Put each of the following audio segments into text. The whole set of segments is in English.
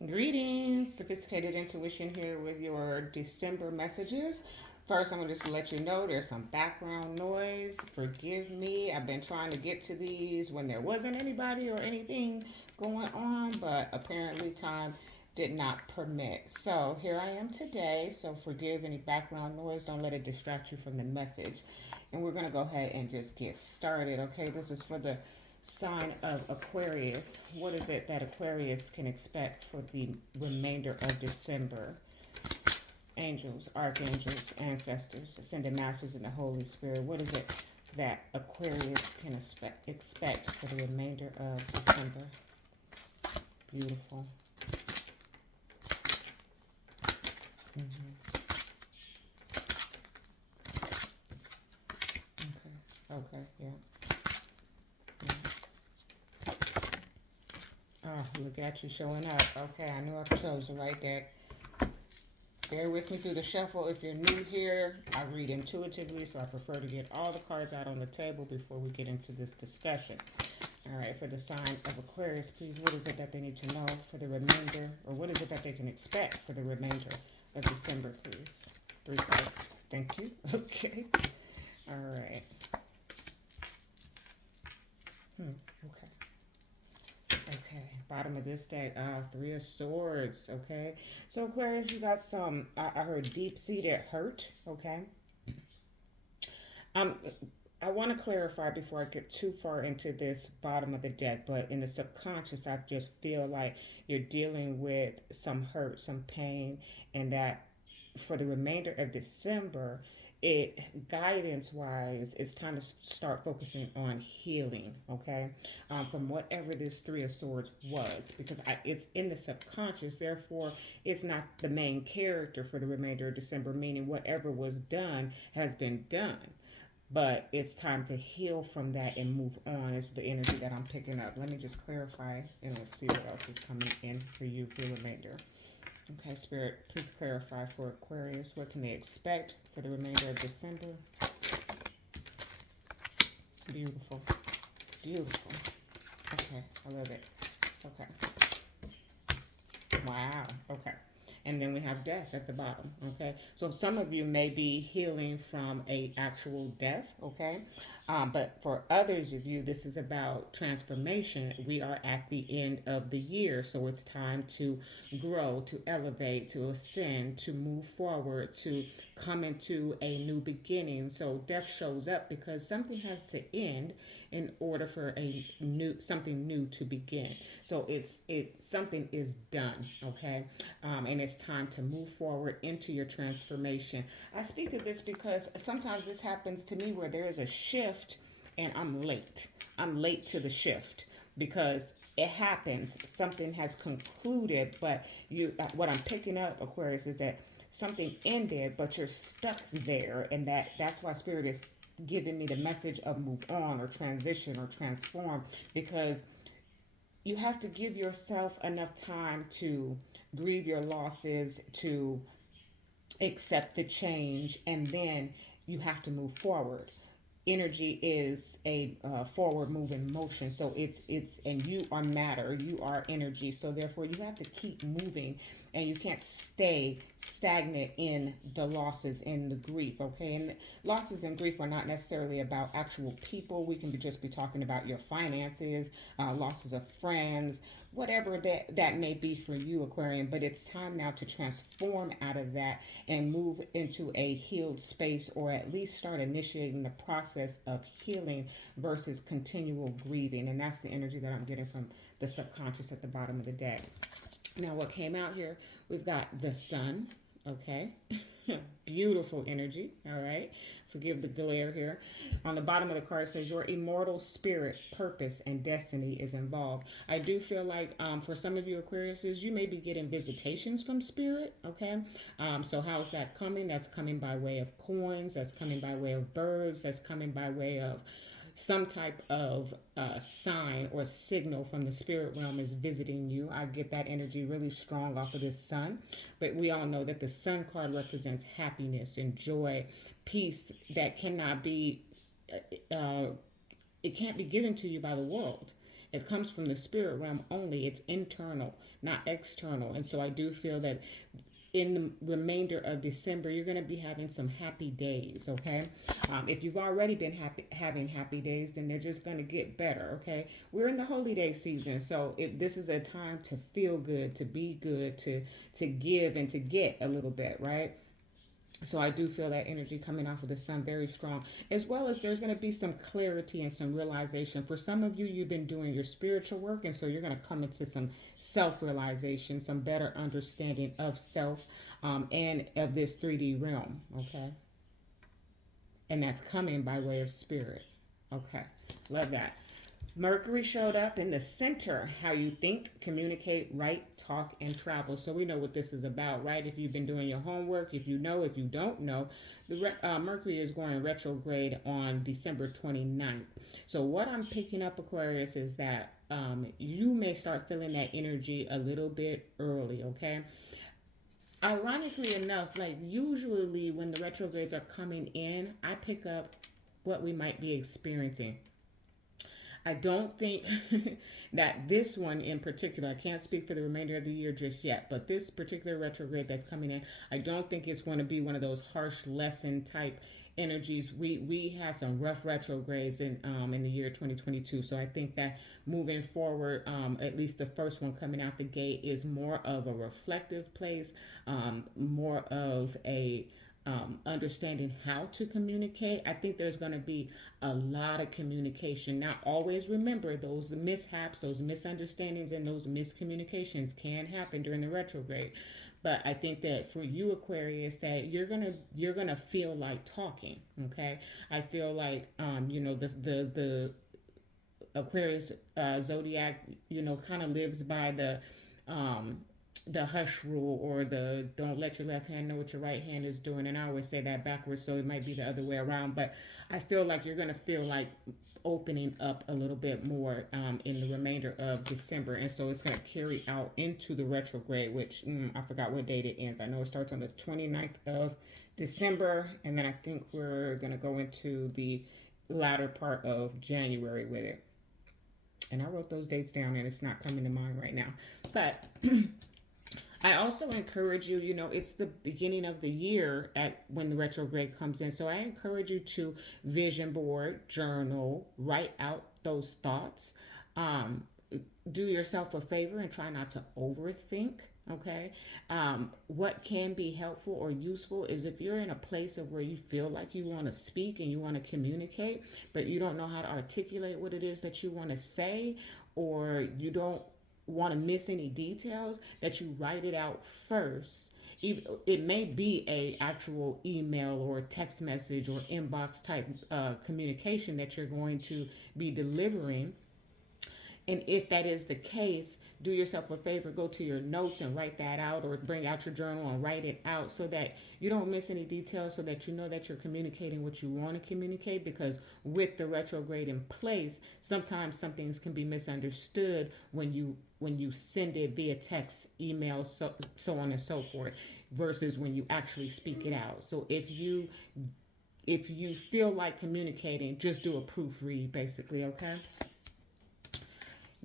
Greetings, Sophisticated Intuition here with your December messages. First, I'm going to just let you know there's some background noise. Forgive me. I've been trying to get to these when there wasn't anybody or anything going on, but apparently time did not permit. So here I am today. So forgive any background noise. Don't let it distract you from the message. And we're going to go ahead and just get started. Okay, this is for the sign of Aquarius. What is it that Aquarius can expect for the remainder of December? Angels, archangels, ancestors, ascended masters, and the Holy Spirit. What is it that Aquarius can expect for the remainder of December? Beautiful. Mm-hmm. Okay. Okay. Yeah. Yeah. Oh, look at you showing up. Okay, I knew I chose the right deck. Bear with me through the shuffle. If you're new here, I read intuitively, so I prefer to get all the cards out on the table before we get into this discussion. All right, for the sign of Aquarius, please, what is it that they need to know for the remainder, or what is it that they can expect for the remainder of December, please? 3 cards. Thank you. Okay. All right. Okay. Okay, bottom of this deck, 3 of Swords. Okay, so Aquarius, you got some. I heard deep-seated hurt. Okay, um, I want to clarify before I get too far into this bottom of the deck, but in the subconscious, I just feel like you're dealing with some hurt, some pain, and that for the remainder of December, it guidance wise, it's time to start focusing on healing. Okay, from whatever this 3 of Swords was, because it's in the subconscious. Therefore, it's not the main character for the remainder of December. Meaning, whatever was done has been done. But it's time to heal from that and move on, is the energy that I'm picking up. Let me just clarify and let's see what else is coming in for you for the remainder. Okay, Spirit, please clarify for Aquarius. What can they expect for the remainder of December? Beautiful. Beautiful. Okay, I love it. Okay. Wow. Okay. And then we have death at the bottom. Okay. So some of you may be healing from a actual death. Okay. But for others of you, this is about transformation. We are at the end of the year. So it's time to grow, to elevate, to ascend, to move forward, to come into a new beginning. So death shows up because something has to end in order for a new something new to begin. So it something is done, okay, and it's time to move forward into your transformation. I speak of this because sometimes this happens to me where there is a shift and I'm late. I'm late to the shift because it happens. Something has concluded, but what I'm picking up, Aquarius, is that something ended, but you're stuck there, and that's why Spirit is giving me the message of move on or transition or transform, because you have to give yourself enough time to grieve your losses, to accept the change, and then you have to move forward. Energy is a forward moving motion, so it's and you are matter, you are energy, so therefore you have to keep moving, and you can't stay stagnant in the losses and the grief. Okay, and losses and grief are not necessarily about actual people. We can just be talking about your finances, losses of friends, whatever that may be for you, Aquarian. But it's time now to transform out of that and move into a healed space, or at least start initiating the process of healing versus continual grieving. And that's the energy that I'm getting from the subconscious at the bottom of the deck. Now, what came out here, we've got the sun, okay? Beautiful energy, all right? Forgive the glare here. On the bottom of the card, it says your immortal spirit, purpose, and destiny is involved. I do feel like for some of you Aquariuses, you may be getting visitations from spirit, okay? So how's that coming? That's coming by way of coins. That's coming by way of birds. That's coming by way of some type of sign or signal from the spirit realm is visiting you. I get that energy really strong off of this sun. But we all know that the sun card represents happiness and joy, peace that cannot be, uh, it can't be given to you by the world. it comes from the spirit realm only. It's internal, not external. And so I do feel that in the remainder of December, you're going to be having some happy days, okay? If you've already been having happy days, then they're just going to get better, okay? We're in the holy day season, so this is a time to feel good, to be good, to give and to get a little bit, right? So I do feel that energy coming off of the sun very strong, as well as there's going to be some clarity and some realization. For some of you, you've been doing your spiritual work, and so you're going to come into some self-realization, some better understanding of self, and of this 3D realm, okay? And that's coming by way of spirit. Okay, love that. Mercury showed up in the center, how you think, communicate, write, talk, and travel. So we know what this is about, right? If you've been doing your homework, if you know, if you don't know, the Mercury is going retrograde on December 29th. So what I'm picking up, Aquarius, is that you may start feeling that energy a little bit early, okay? Ironically enough, like usually when the retrogrades are coming in, I pick up what we might be experiencing. I don't think that this one in particular, I can't speak for the remainder of the year just yet, but this particular retrograde that's coming in, I don't think it's going to be one of those harsh lesson type energies. We had some rough retrogrades in the year 2022, so I think that moving forward, at least the first one coming out the gate is more of a reflective place, more of a understanding how to communicate. I think there's going to be a lot of communication. Now, always remember those mishaps, those misunderstandings, and those miscommunications can happen during the retrograde. But I think that for you, Aquarius, that you're gonna feel like talking. Okay, I feel like the Aquarius zodiac kind of lives by the hush rule, or the don't let your left hand know what your right hand is doing. And I always say that backwards, so it might be the other way around. But I feel like you're going to feel like opening up a little bit more in the remainder of December. And so it's going to carry out into the retrograde, which I forgot what date it ends. I know it starts on the 29th of December. And then I think we're going to go into the latter part of January with it. And I wrote those dates down and it's not coming to mind right now. But I also encourage you, it's the beginning of the year when the retrograde comes in. So I encourage you to vision board, journal, write out those thoughts. Do yourself a favor and try not to overthink. Okay. What can be helpful or useful is if you're in a place of where you feel like you want to speak and you want to communicate, but you don't know how to articulate what it is that you want to say, or you don't want to miss any details, that you write it out first. It may be a actual email or text message or inbox type communication that you're going to be delivering. And if that is the case, do yourself a favor, go to your notes and write that out, or bring out your journal and write it out so that you don't miss any details, so that you know that you're communicating what you want to communicate. Because with the retrograde in place, sometimes some things can be misunderstood when you send it via text, email, so on and so forth, versus when you actually speak it out. So if you feel like communicating, just do a proofread, basically, okay?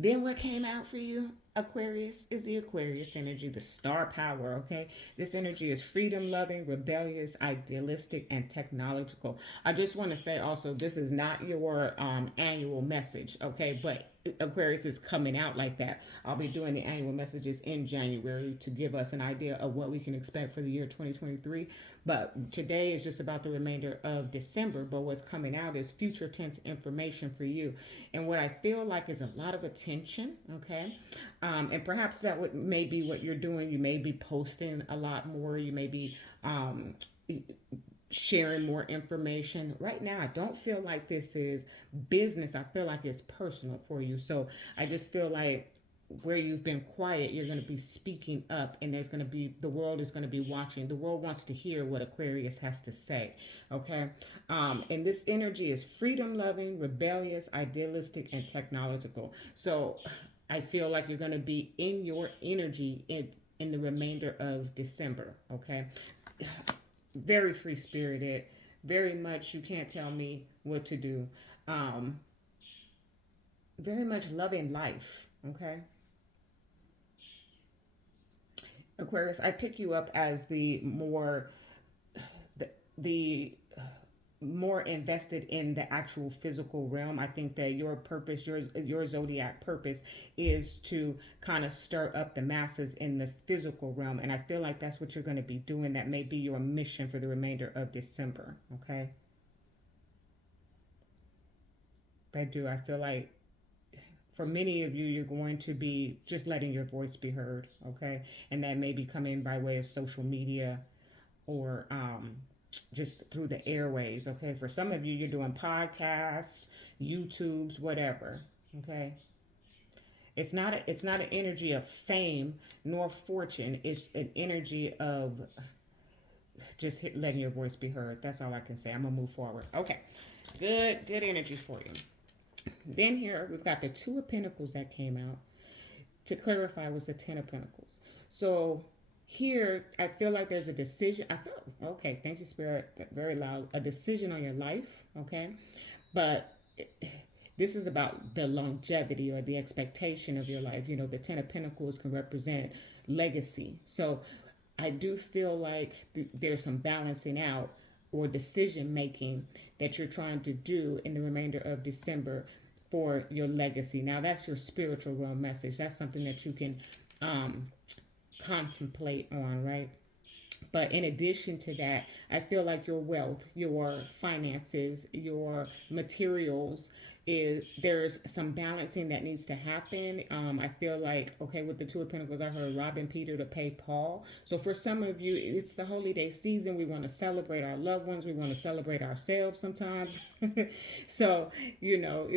Then what came out for you, Aquarius, is the Aquarius energy, the star power, okay? This energy is freedom-loving, rebellious, idealistic, and technological. I just want to say also, this is not your annual message, okay? But Aquarius is coming out like that. I'll be doing the annual messages in January to give us an idea of what we can expect for the year 2023. But today is just about the remainder of December. But what's coming out is future tense information for you. And what I feel like is a lot of attention, okay? And perhaps that may be what you're doing. You may be posting a lot more. You may be sharing more information. Right now, I don't feel like this is business. I feel like it's personal for you. So I just feel like where you've been quiet, you're going to be speaking up, and the world is going to be watching. The world wants to hear what Aquarius has to say. Okay. And this energy is freedom loving, rebellious, idealistic, and technological. So I feel like you're going to be in your energy in the remainder of December. Okay. Very free spirited, very much, you can't tell me what to do. very much loving life. Okay, Aquarius, I pick you up as the more invested in the actual physical realm. I think that your purpose, your zodiac purpose, is to kind of stir up the masses in the physical realm, and I feel like that's what you're going to be doing. That may be your mission for the remainder of December. Okay, I do. I feel like for many of you, you're going to be just letting your voice be heard. Okay, and that may be coming by way of social media or just through the airways. Okay, for some of you, you're doing podcasts, YouTubes, whatever. Okay, it's not an energy of fame nor fortune. It's an energy of just letting your voice be heard. That's all I can say. I'm gonna move forward. Okay, good energy for you. Then here we've got the Two of Pentacles that came out. To clarify, was the Ten of Pentacles. So here I feel like there's a decision. I feel okay. Thank you, Spirit. Very loud. A decision on your life. Okay, but this is about the longevity or the expectation of your life. You know, the Ten of Pentacles can represent legacy. So I do feel like there's some balancing out or decision making that you're trying to do in the remainder of December for your legacy. Now, that's your spiritual realm message. That's something that you can um, contemplate on, right? But in addition to that, I feel like your wealth, your finances, your materials, is there's some balancing that needs to happen. I feel like, okay, with the Two of Pentacles, I heard robbing Peter to pay Paul. So for some of you, it's the holy day season. We want to celebrate our loved ones. We want to celebrate ourselves sometimes. So, you know,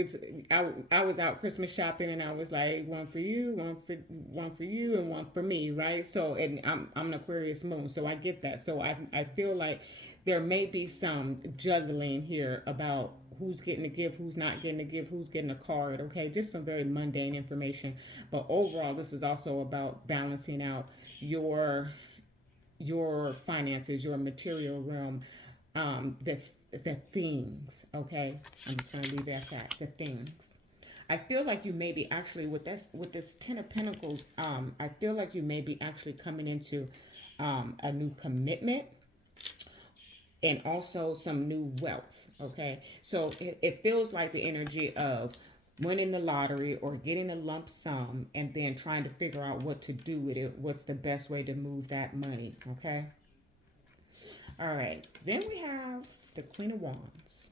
I was out Christmas shopping and I was like, one for you, one for you, and one for me, right? So, and I'm an Aquarius moon, so I get that. So I feel like there may be some juggling here about who's getting a gift, who's not getting a gift, who's getting a card. Okay, just some very mundane information. But overall, this is also about balancing out your finances, your material realm, the things. Okay, I'm just gonna leave it at that. The things. I feel like you may be actually with this Ten of Pentacles. I feel like you may be actually coming into a new commitment and also some new wealth. Okay, so it feels like the energy of winning the lottery or getting a lump sum and then trying to figure out what to do with it. What's the best way to move that money? Okay. All right. Then we have the Queen of Wands.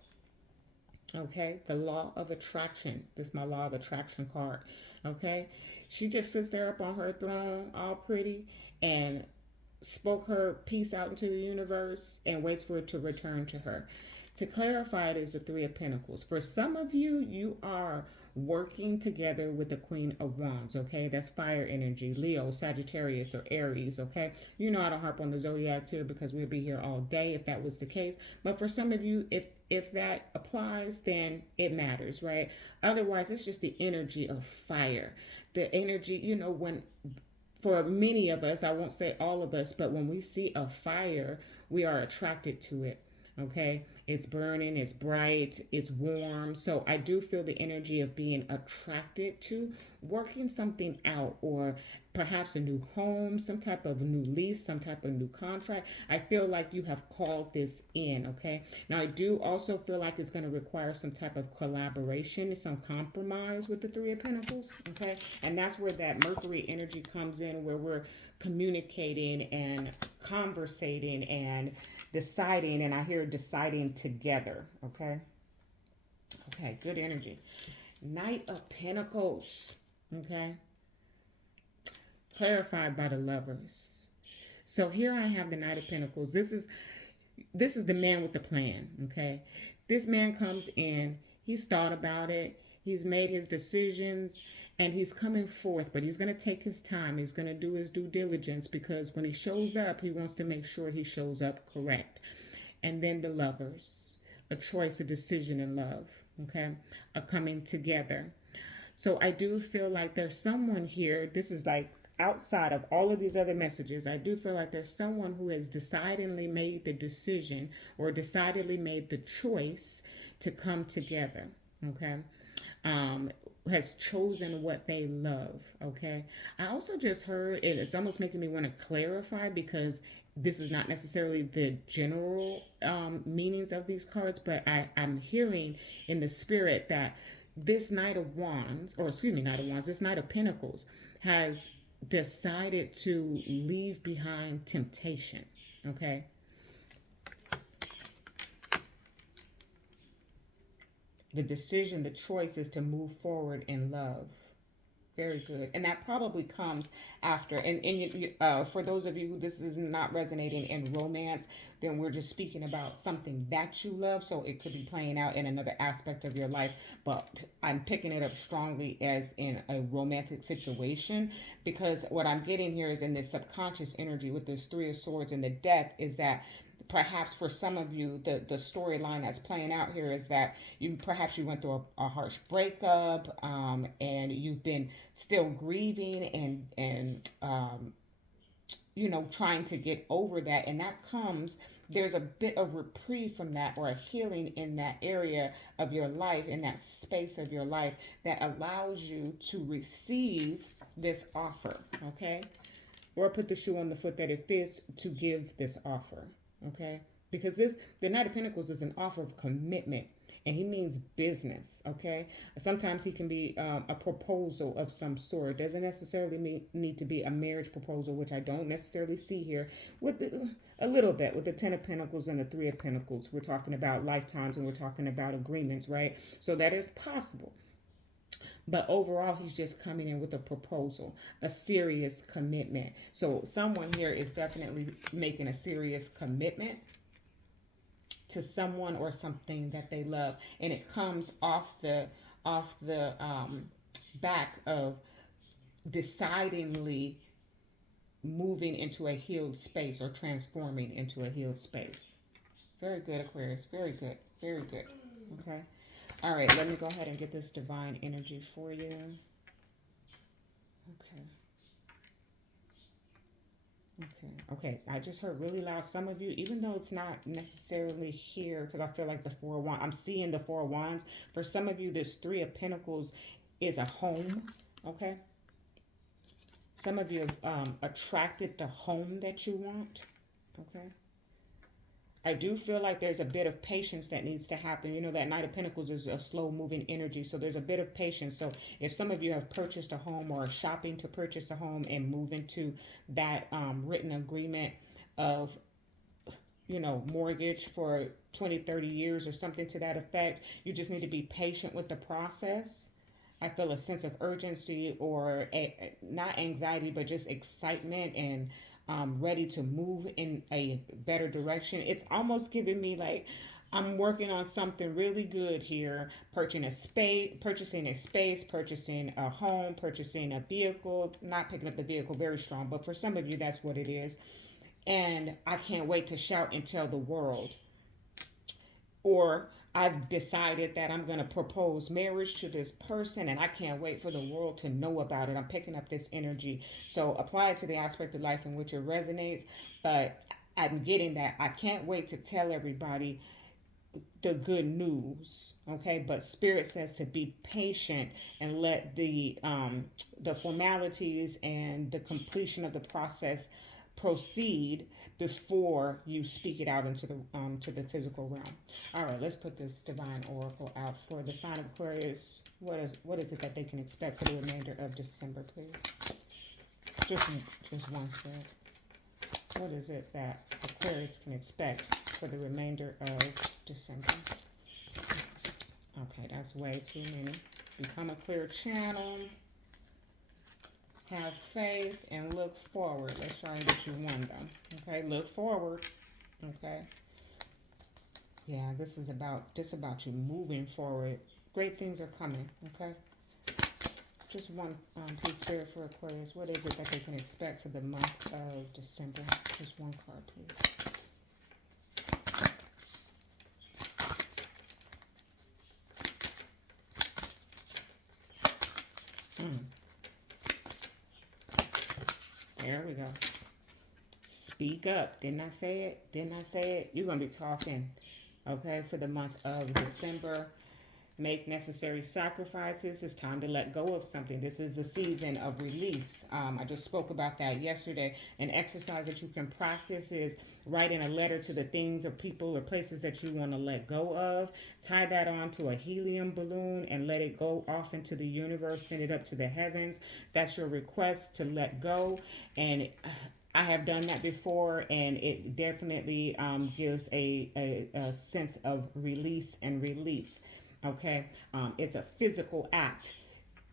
Okay, the law of attraction. This is my law of attraction card. Okay, she just sits there up on her throne, all pretty, and spoke her peace out into the universe and waits for it to return to her. To clarify, it is the Three of Pentacles. For some of you, you are working together with the Queen of Wands, okay? That's fire energy, Leo, Sagittarius, or Aries, okay? You know I don't harp on the zodiac too because we'd be here all day if that was the case. But for some of you, if that applies, then it matters, right? Otherwise, it's just the energy of fire. The energy, you know, when for many of us, I won't say all of us, but when we see a fire, we are attracted to it. Okay, it's burning, it's bright, it's warm. So I do feel the energy of being attracted to working something out, or perhaps a new home, some type of new lease, some type of new contract. I feel like you have called this in. Okay, now I do also feel like it's going to require some type of collaboration, some compromise with the Three of Pentacles. Okay, and that's where that Mercury energy comes in, where we're communicating and conversating and deciding, and I hear deciding together. Okay, good energy. Knight of Pentacles. Okay, clarified by the Lovers. So here I have the Knight of Pentacles. This is the man with the plan. Okay, this man comes in, he's thought about it, he's made his decisions, and he's coming forth, but he's going to take his time. He's going to do his due diligence, because when he shows up, he wants to make sure he shows up correct. And then the Lovers, a choice, a decision in love, okay, are coming together. So I do feel like there's someone here, this is like outside of all of these other messages, I do feel like there's someone who has decidedly made the decision or decidedly made the choice to come together, okay? has chosen what they love. Okay. I also just heard it's almost making me want to clarify, because this is not necessarily the general meanings of these cards, but I'm hearing in the spirit that this Knight of Wands, or excuse me, Knight of Wands, this Knight of Pentacles has decided to leave behind temptation. Okay. The decision, the choice is to move forward in love. Very good. And that probably comes after. For those of you who this is not resonating in romance, then we're just speaking about something that you love. So it could be playing out in another aspect of your life. But I'm picking it up strongly as in a romantic situation, because what I'm getting here is in this subconscious energy with this Three of Swords and the Death is that perhaps for some of you, the storyline that's playing out here is that you went through a harsh breakup, and you've been still grieving and trying to get over that, and there's a bit of reprieve from that, or a healing in that area of your life, in that space of your life, that allows you to receive this offer. Okay, or put the shoe on the foot that it fits to give this offer. Okay, because the Knight of Pentacles is an offer of commitment, and he means business. Okay, sometimes he can be a proposal of some sort. It doesn't necessarily need to be a marriage proposal, which I don't necessarily see here. A little bit with the Ten of Pentacles and the Three of Pentacles, we're talking about lifetimes and we're talking about agreements, right? So that is possible. But overall, he's just coming in with a proposal, a serious commitment. So someone here is definitely making a serious commitment to someone or something that they love. And it comes off the back of decidingly moving into a healed space, or transforming into a healed space. Very good, Aquarius. Very good. Very good. Okay. All right, let me go ahead and get this divine energy for you. Okay. I just heard really loud. Some of you, even though it's not necessarily here, because I feel like the Four of Wands, I'm seeing the Four of Wands. For some of you, this Three of Pentacles is a home. Okay. Some of you have attracted the home that you want. Okay. I do feel like there's a bit of patience that needs to happen. That Knight of Pentacles is a slow moving energy. So there's a bit of patience. So if some of you have purchased a home or are shopping to purchase a home and move into that written agreement of, mortgage for 20, 30 years or something to that effect, you just need to be patient with the process. I feel a sense of urgency, or not anxiety, but just excitement and ready to move in a better direction. It's almost giving me like I'm working on something really good here. Purchasing a space, purchasing a home, purchasing a vehicle. Not picking up the vehicle, very strong, but for some of you, that's what it is. And I can't wait to shout and tell the world. Or I've decided that I'm going to propose marriage to this person, and I can't wait for the world to know about it. I'm picking up this energy. So apply it to the aspect of life in which it resonates. But I'm getting that. I can't wait to tell everybody the good news. Okay. But Spirit says to be patient and let the formalities and the completion of the process proceed before you speak it out into the physical realm. All right, let's put this divine oracle out for the sign of Aquarius. What is it that they can expect for the remainder of December, please? Just one spread. What is it that Aquarius can expect for the remainder of December? Okay, that's way too many. Become a clear channel. Have faith and look forward. Let's try and get you one, though. Okay, look forward. Okay. Yeah, this is about you moving forward. Great things are coming. Okay. Just one, please, Spirit, for Aquarius. What is it that they can expect for the month of December? Just one card, please. There we go. Speak up. Didn't I say it? You're going to be talking, okay, for the month of December. make necessary sacrifices. It's time to let go of something. This is the season of release. I just spoke about that yesterday. An exercise that you can practice is writing a letter to the things or people or places that you want to let go of. Tie that on to a helium balloon and let it go off into the universe. Send it up to the heavens. That's your request to let go. And I have done that before, and it definitely gives a sense of release and relief. Okay, it's a physical act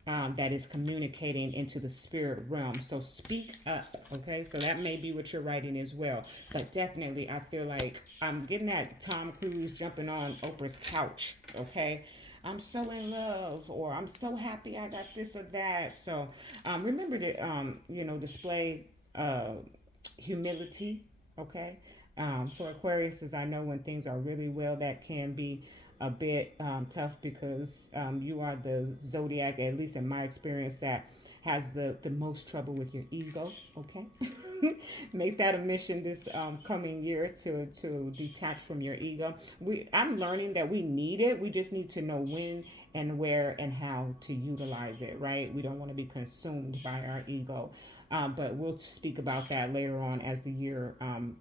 that is communicating into the spirit realm. So speak up. Okay, so that may be what you're writing as well. But definitely, I feel like I'm getting that Tom Cruise jumping on Oprah's couch. Okay. I'm so in love, or I'm so happy I got this or that. So remember to, display humility. Okay. For Aquarius, as I know when things are really well, that can be a bit tough because you are the zodiac, at least in my experience, that has the most trouble with your ego. Okay. Make that a mission this coming year to detach from your ego. I'm learning that we need it. We just need to know when and where and how to utilize it, right? We don't want to be consumed by our ego. But we'll speak about that later on as the year,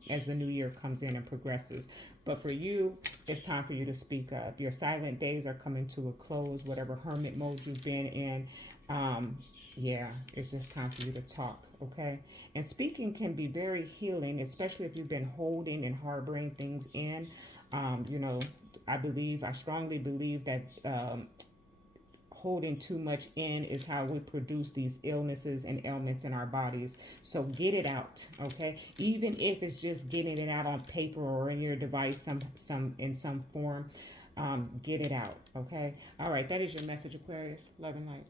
as the new year comes in and progresses. But for you, it's time for you to speak up. Your silent days are coming to a close. Whatever hermit mode you've been in, yeah, it's just time for you to talk, okay? And speaking can be very healing, especially if you've been holding and harboring things in. I strongly believe that holding too much in is how we produce these illnesses and ailments in our bodies. So get it out, okay? Even if it's just getting it out on paper or in your device, in some form, get it out, okay? All right, that is your message, Aquarius. Love and light.